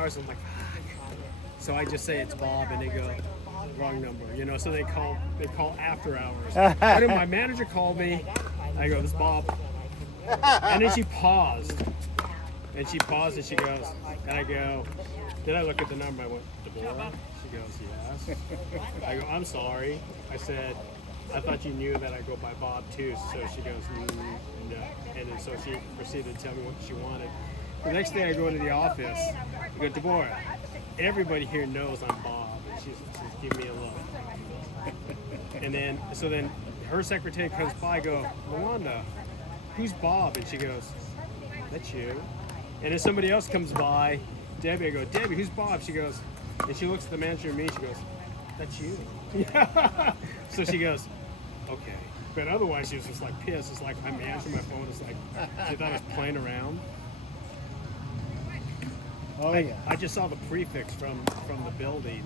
hours. I'm like, so I just say it's Bob, and they go, wrong number, you know. So they call after hours. And then my manager called me. I go, this is Bob, and then she paused, and she goes, and I go, then I look at the number. I went, Deborah. She goes, yes. I go, I'm sorry. I said, I thought you knew that I go by Bob too. So she goes, no. And then so she proceeded to tell me what she wanted. The next day I go into the office. I go, Deborah, everybody here knows I'm Bob. And she's giving me a look. And then, so then her secretary comes by, I go, Luanda, who's Bob? And she goes, that's you. And then somebody else comes by, Debbie, I go, Debbie, who's Bob? She goes, and she looks at the manager and me, she goes, that's you. So she goes, okay. But otherwise she was just like pissed. It's like I'm answering my phone. It's like she thought I was playing around. Oh yeah. I just saw the prefix from the building.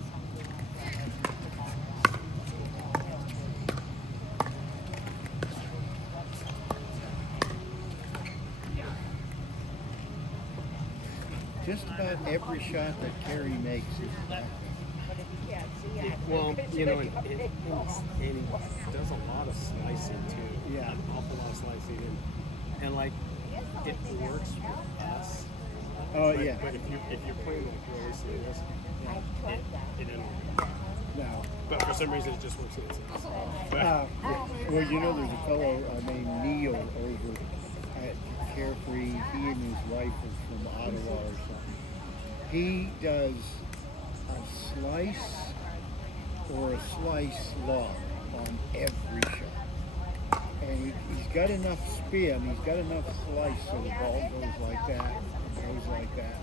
Just about every shot that Carrie makes is back. Well, you know, and he does a lot of slicing too. Yeah. An awful lot of slicing, and like it works with us. Oh but, yeah. But if you're playing like really serious, it didn't work. No. But for some reason, it just works with us. Well, you know, there's a fellow named Neil over at Carefree. He and his wife are from Ottawa or something. He does a slice or a slice log on every shot. And he's got enough spin, he's got enough slice so the ball goes like that, goes like that.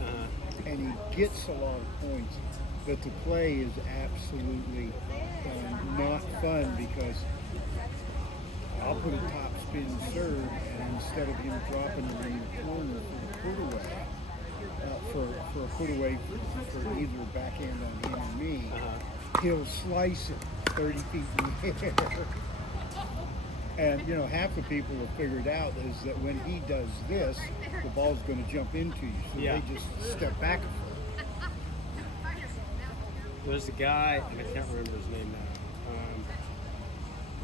And he gets a lot of points. But the play is absolutely not fun because I'll put a top spin serve, and instead of him dropping it in the corner for a put away for either backhand on him or me, he'll slice it 30 feet in the air. And you know, half the people have figured out is that when he does this, the ball's going to jump into you, so they just step back and forth. There's a guy, and I can't remember his name now,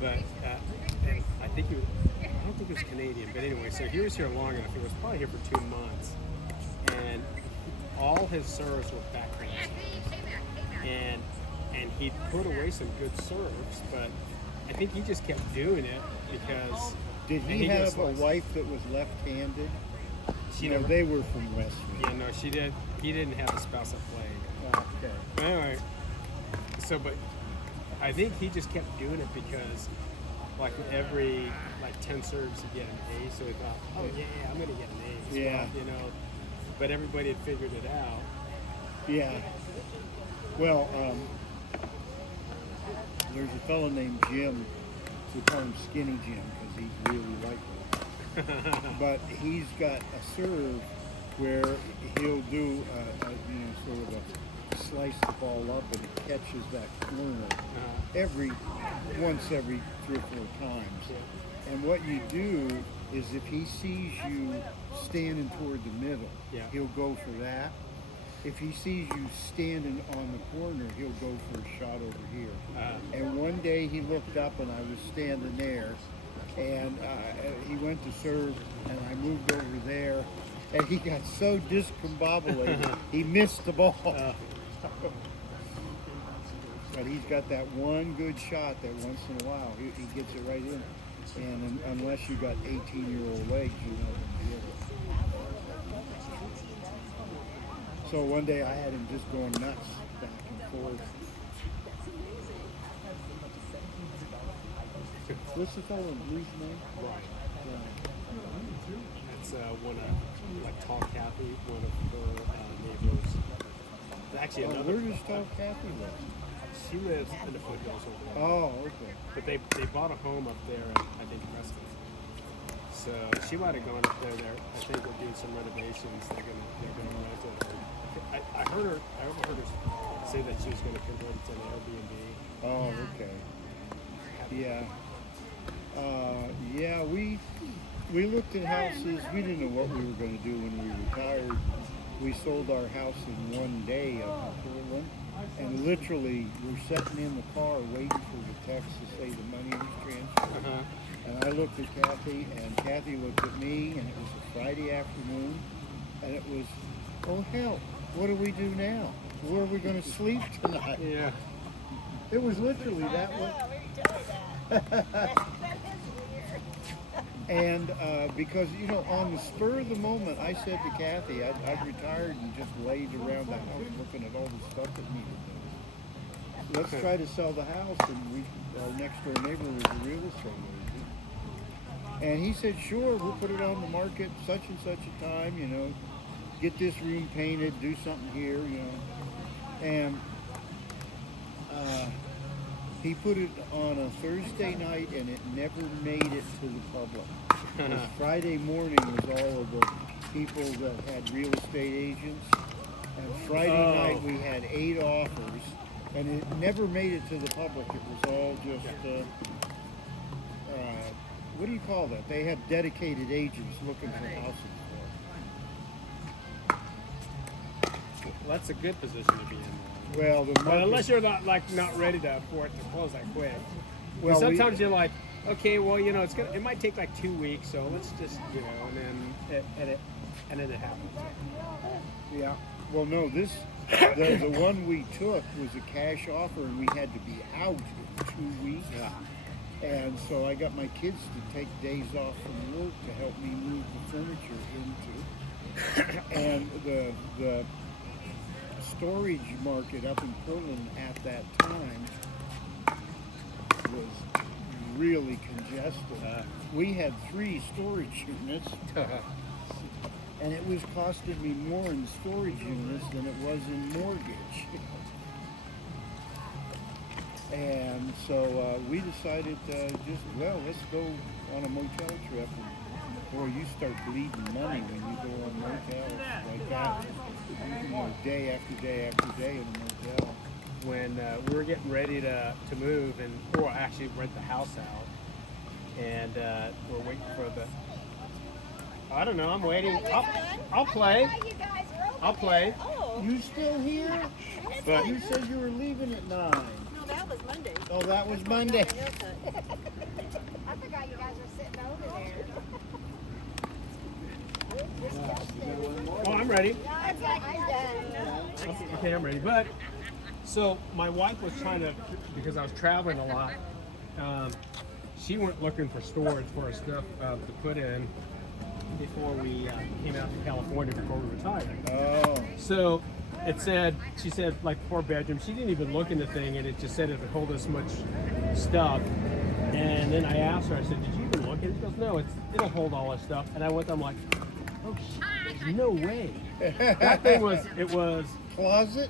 and I think I don't think he was Canadian, but anyway, so he was here long enough. He was probably here for 2 months, and all his serves were backhand serves, and he put away some good serves, but I think he just kept doing it because. Did he have a wife that was left-handed? They were from Western. Yeah, no, she did. He didn't have a spouse that played. Okay. Anyway, so I think he just kept doing it because like every 10 serves you get an A, so he thought, oh yeah, I'm gonna get an A. So, yeah. You know, but everybody had figured it out. Yeah. Well, there's a fellow named Jim. We call him Skinny Jim because he's really lightweight. But he's got a serve where he'll do sort of a slice the ball up and it catches that corner once every 3 or 4 times. And what you do is if he sees you standing toward the middle, he'll go for that. If he sees you standing on the corner, he'll go for a shot over here. And one day he looked up and I was standing there, and he went to serve, and I moved over there, and he got so discombobulated, he missed the ball. But he's got that one good shot that once in a while he gets it right in. And unless you got 18-year-old legs, you know to get it. So one day I had him just going nuts back and forth. What's the fellow in blues name? Right. That's one of Tall Kathy, one of her neighbors. Actually, another. Where does Tall Kathy live? She lives in the foothills over there. Oh, okay. But they bought a home up there, I think, Preston. So she might have gone up there. I think they're doing some renovations. They're gonna rent it. I overheard her say that she was going to convert it to an Airbnb. Oh, okay. Yeah. We looked at houses. We didn't know what we were going to do when we retired. we sold our house in one day up in Portland, and literally we're sitting in the car waiting for the text to say the money was transferred. And I looked at Kathy, and Kathy looked at me, and it was a Friday afternoon, and it was, oh hell, what do we do now? Where are we going to sleep tonight? Yeah. It was literally that way. And because, you know, on the spur of the moment, I said to Kathy, I'd retired and just laid around the house looking at all the stuff that needed done. Let's try to sell the house. And our next door neighbor was a real estate agent. And he said, sure, we'll put it on the market such and such a time, you know, get this room painted, do something here, you know. And he put it on a Thursday night, and it never made it to the public. Because Friday morning was all of the people that had real estate agents. And Friday night we had 8 offers, and it never made it to the public. It was all just, what do you call that? They had dedicated agents looking for houses for. Well, that's a good position to be in. Well, the But market, unless you're not ready for it to close that quick. well, Sometimes you're like, okay, well, you know, it might take like 2 weeks, so let's just, you know, and then it happens. yeah. Well, no, the one we took was a cash offer, and we had to be out in 2 weeks. Yeah. And so I got my kids to take days off from work to help me move the furniture into. And the storage market up in Portland at that time was really congested. We had 3 storage units, and it was costing me more in storage units than it was in mortgage. And so we decided let's go on a motel trip. And boy, you start bleeding money when you go on motels like that. You know, day after day after day in a motel. When we were getting ready to move or actually rent the house out, and we're waiting for the. I don't know. I'm waiting. I'll play. I'll play. Oh, You still here? But You said you were leaving at 9. no, that was Monday. Oh, that was Monday. I forgot you guys were sitting over there. oh, I'm ready. I'm done. Okay, I'm ready. But so my wife was trying to, because I was traveling a lot. She went looking for storage for her stuff to put in before we came out to California before we retired. Oh. So she said like 4 bedrooms. She didn't even look in the thing, and it just said it would hold this much stuff. And then I asked her, I said, did you even look at it? She goes, no, it'll hold all this stuff. And I went, I'm like, oh shit, there's no way. That thing was Closet?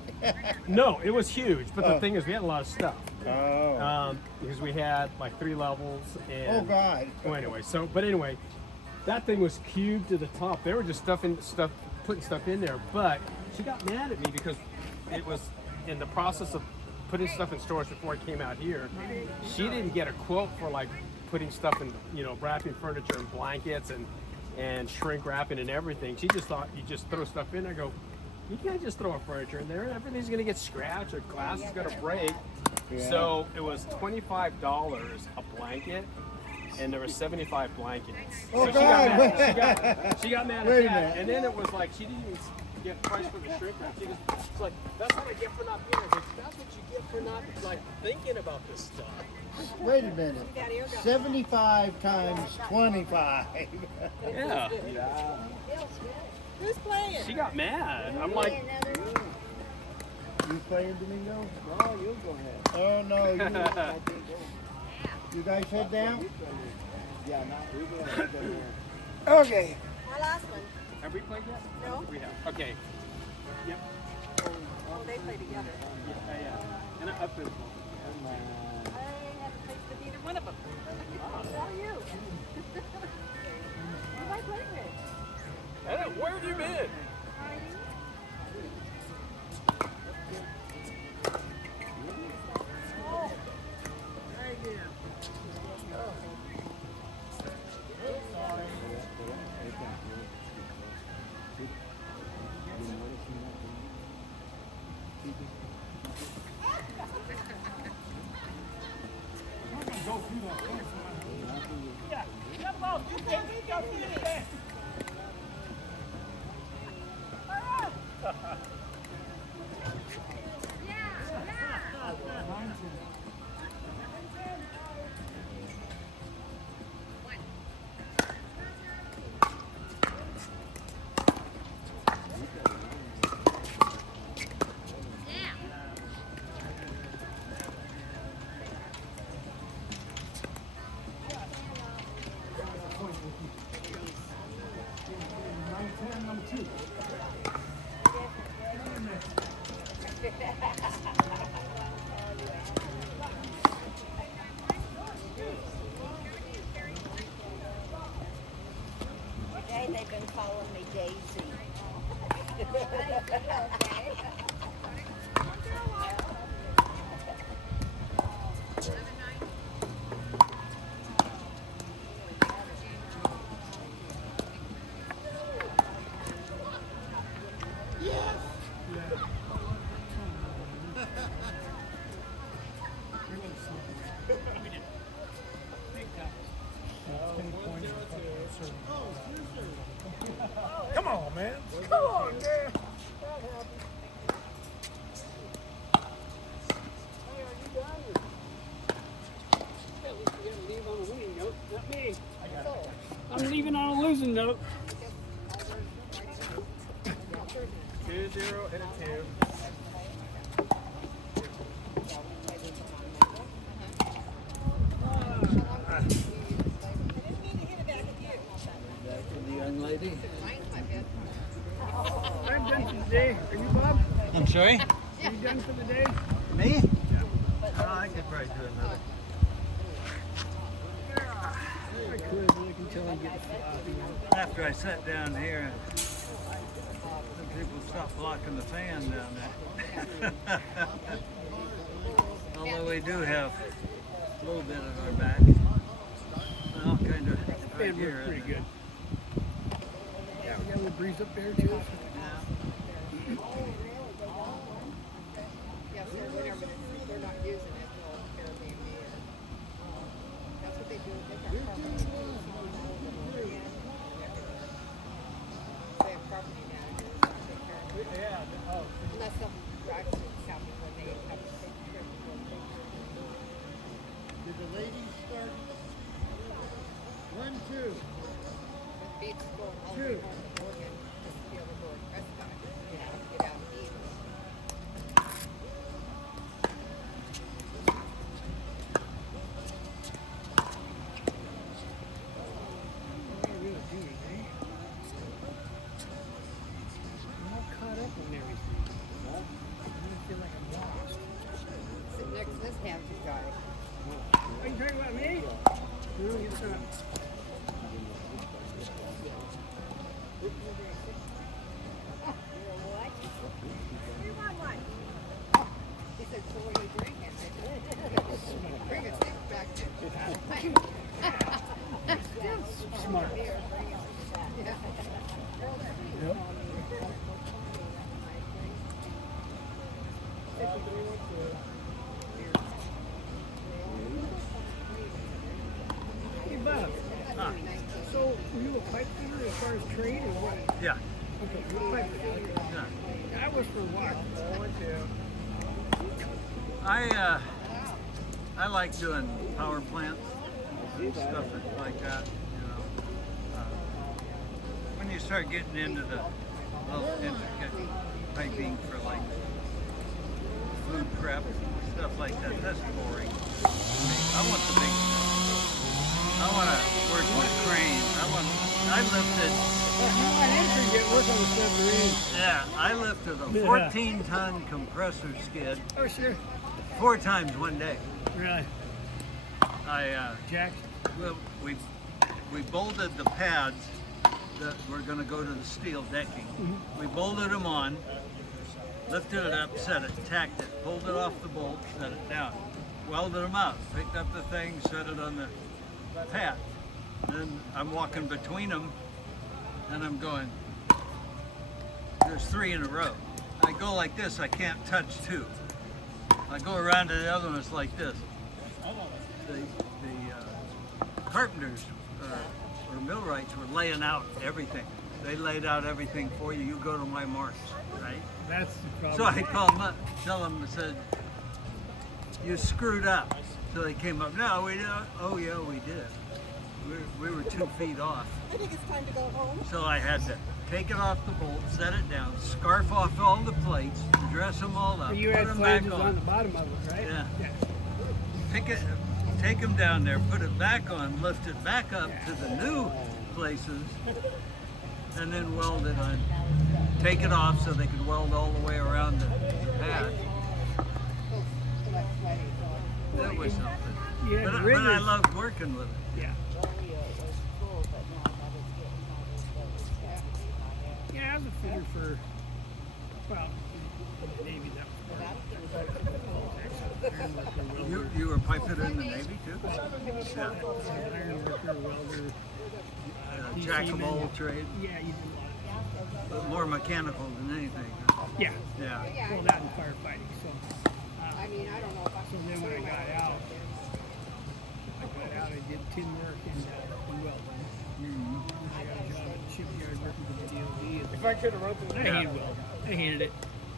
no, it was huge. But the thing is, we had a lot of stuff. Oh. Because we had like 3 levels. And, Oh, God. Well, anyway, that thing was cubed to the top. They were just putting stuff in there. But she got mad at me because it was in the process of putting stuff in storage before it came out here. She didn't get a quote for like putting stuff in, you know, wrapping furniture and blankets and shrink wrapping and everything. She just thought you just throw stuff in there. I go, you can't just throw a furniture in there. Everything's gonna get scratched or glass is gonna break. Yeah. So it was $25 a blanket, and there were 75 blankets. Oh, so God. She got mad Wait at a that. minute. And then it was like she didn't even get price for the shrink wrap. She's like, that's what I get for not being there. That's what you get for not like thinking about this stuff. Wait a minute. 75 times 25. Yeah. Who's playing? She got mad. I'm like, You playing, Domingo? No, you go ahead. Oh, no. You guys head down? Yeah, no, we go ahead. Okay. My last one. have we played yet? No. We have. Okay. Yep. Oh, they play together. Yeah. And up this one. I haven't played with either one of them. How are you? Who am I playing with? Where have you been? Oh. Very good. Today they've been calling me Daisy. Come on, man. Come on, man. Leave on a winning note, not me. I'm leaving on a losing note. 2-0 and a 2. The young lady. I'm done for the day. Are you, Bob? I'm sorry? Are you done for the day? Me? Oh, I could probably do another. I could, but I can tell I'm getting sloppy. After I sat down here, some people stopped blocking the fan down there. Although we do have a little bit of our back. Well, kind of right It here. looks pretty isn't it? good. Yeah, we got a little breeze up there too. Yeah. Yes, they're whatever, they're not using it, they'll Airbnb it. That's what they do, they got property. They have property managers that take care of it. Yeah. Oh. Unless something actually happens when they have to take a trip to go take care of it. Did the ladies start? 1, 2. Beats going all the way home to Oregon, just to be able to go to Prescott, you know, get out and eat. What are you really doing, eh? I'm all caught up on everything. I feel like I'm lost. Sit next to this handsome guy. Are you talking about me? No, it's not. He said, so what are you drinking? Bring a six back. Smart. Yep. Hey, Bob. So, were you a pipe fitter as far as trade or what? Yeah. Okay, you're a pipe fitter. Yeah. I was for what? I like doing power plants, stuff like that. You know, when you start getting into the little intricate piping for like food prep, stuff like that, that's boring. I want the big stuff. I want to work with cranes. I lifted. I hate to get work on the submarine. Yeah, I lifted a 14-ton compressor skid Oh, sure. 4 times one day. Really? Jack? Well, we bolted the pads that were going to go to the steel decking. We bolted them on, lifted it up, set it, tacked it, pulled it off the bolt, set it down, welded them up, picked up the thing, set it on the pad. Then I'm walking between them, and I'm going, there's 3 in a row. I go like this, I can't touch two. I go around to the other one, it's like this. The carpenters or millwrights were laying out everything. They laid out everything for you. You go to my marks, right? That's the problem. So I called them up, tell them, I said, you screwed up. So they came up, no, we didn't. Oh yeah, we did. We were 2 feet off. I think it's time to go home. So I had to take it off the bolt, set it down, scarf off all the plates, dress them all up, You put had them back flanges on the bottom of it, right? Yeah. Take them down there, put it back on, lift it back up to the new places, and then weld it on. Take it off so they could weld all the way around the pad. That was something. Yeah, But the I riggers- loved working with it. Yeah. Yeah, I was a fitter for, well, in the Navy, that was You were pipe fitter in the Navy too? yeah. Iron worker, welder, Jack of all trades, yeah, you did a lot. but more mechanical than anything. Yeah, Yeah. well, that and firefighting, so. I mean, I don't know if I So then when I got out, I did tin work and welding. I got a job at the shipyard working for the DOD. If I could have run through I hated welding. I hated it.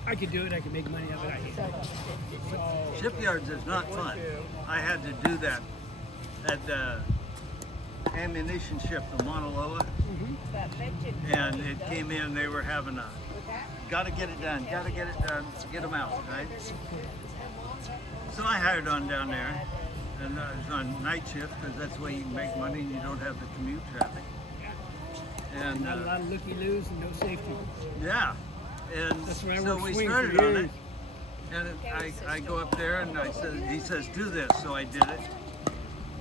I could do it, I could make money of it, I hated it. So, Shipyards is not fun. I had to do that at the ammunition ship, the Mauna Loa, and it came in, they were having a, gotta get it done, get them out, right? So I hired on down there, and I was on night shift because that's the way you can make money and you don't have the commute traffic. And not a lot of looky-loos and no safety. yeah, and That's when I so worked we swing for started on years. it. And I go up there and he says, do this. So I did it.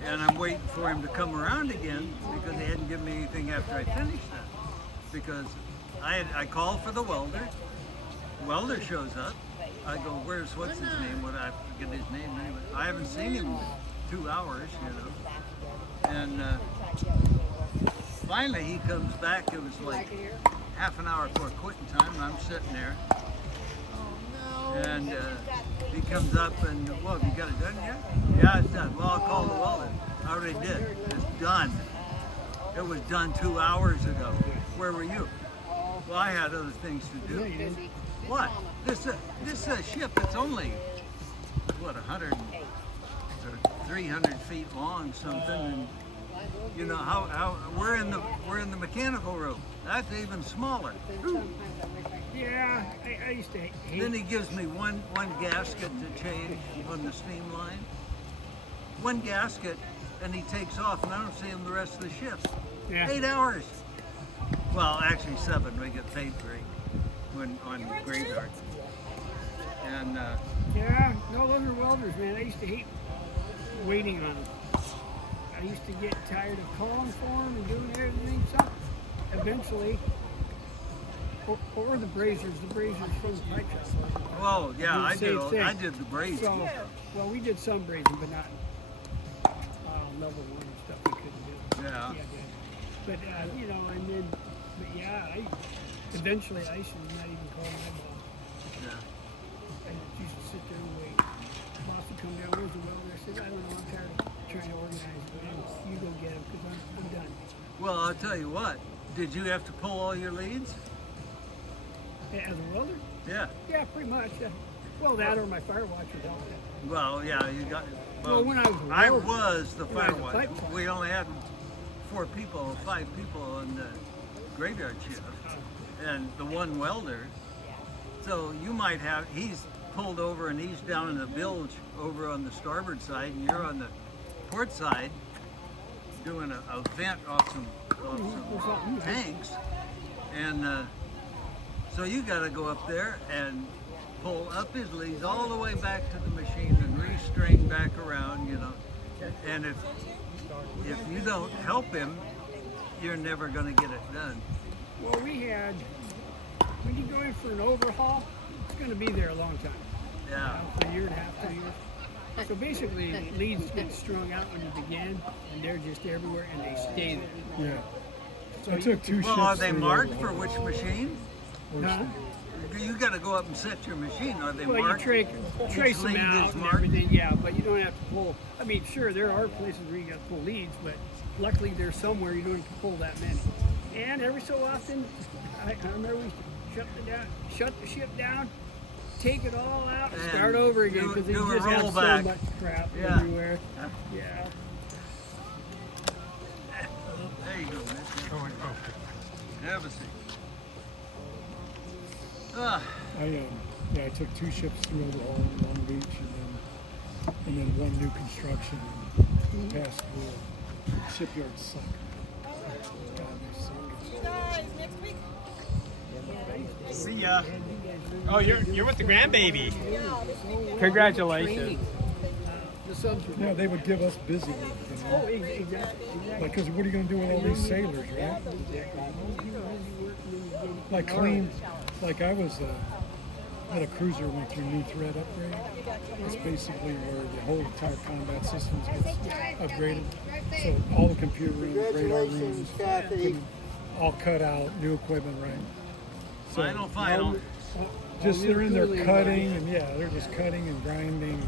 And I'm waiting for him to come around again because he hadn't given me anything after I finished that. Because I called for the welder. Welder shows up. I go, what's his name? I forget his name anyway. I haven't seen him in 2 hours, you know. And finally he comes back. It was like half an hour before quitting time, and I'm sitting there. And he comes up and, well, have you got it done yet? Yeah, it's done. Well, I'll call the welder. I already did. It's done. It was done 2 hours ago. Where were you? Well, I had other things to do. What? This ship, it's only, what, 100 or 300 feet long, something. And, you know, how we're in the mechanical room. That's even smaller. Yeah, I used to hate Then he gives me one gasket to change on the steam line. One gasket, and he takes off, and I don't see him the rest of the shift. Yeah. 8 hours. Well, actually 7. We get paid for 8 when on graveyard. And Yeah, no, those are welders, man. I used to hate waiting on them. I used to get tired of calling for them and doing everything. So eventually, or the brazers from the pipe shop. well, yeah, Do the I same thing. did the brazing. So, well, we did some brazing, but not level 1 stuff we couldn't do. Yeah. But you know, and then, but yeah, eventually I should not even call my boss. Yeah. I used to sit there and wait. Boss would come down, where's the welder? I said, I don't know, I'm tired of trying to organize it. Man, you go get him, because I'm done. Well, I'll tell you what. Did you have to pull all your leads? As a welder? Yeah. Yeah, pretty much. Yeah. Well, that or my fire watch would help that. Well, yeah, you got. Well, when I was a I welder- was the when I fire was a watch. pipe fitter. We only had 4 people, 5 people on the graveyard shift, and the one welder. So you might have. He's pulled over and he's down in the bilge over on the starboard side, and you're on the port side doing a vent off some tanks, and so you got to go up there and pull up his leads all the way back to the machine and re-string back around, you know. And if you don't help him, you're never going to get it done. Well, we had, when you go in for an overhaul, it's going to be there a long time. Yeah. For a year and a half, 2 years. So basically, leads get strung out when you begin, and they're just everywhere, and they stay there. Yeah. So I took 2 Well, are shifts they through marked there. for which machine? Huh? You got to go up and set your machine. Are they Well, you marked? trace Each them lead out is and marked? everything, yeah, but you don't have to pull. I mean, sure, there are places where you got to pull leads, but luckily there's somewhere you don't have to pull that many. And every so often, I remember we shut the ship down, take it all out, and start And over again do- because they do a just have so rollback. much crap Yeah. everywhere. Yeah. There you go, Mitch. Have a seat. Ah, I took 2 ships through overhaul in Long Beach and then 1 new construction and passed through. Shipyards suck. God, they suck. See you guys next week. See ya. Oh, you're with the grandbaby. Yeah, this weekend. Congratulations. The subs were Yeah, they would give us busy work, you know? Oh, exactly. Because what are you going to do with all these sailors, right? Like clean, like I was had a cruiser went through new thread upgrade. It's basically where the whole entire combat systems gets upgraded. So all the computer rooms, radar rooms, all cut out, new equipment, right? So final. just they're in there cutting and they're just cutting and grinding.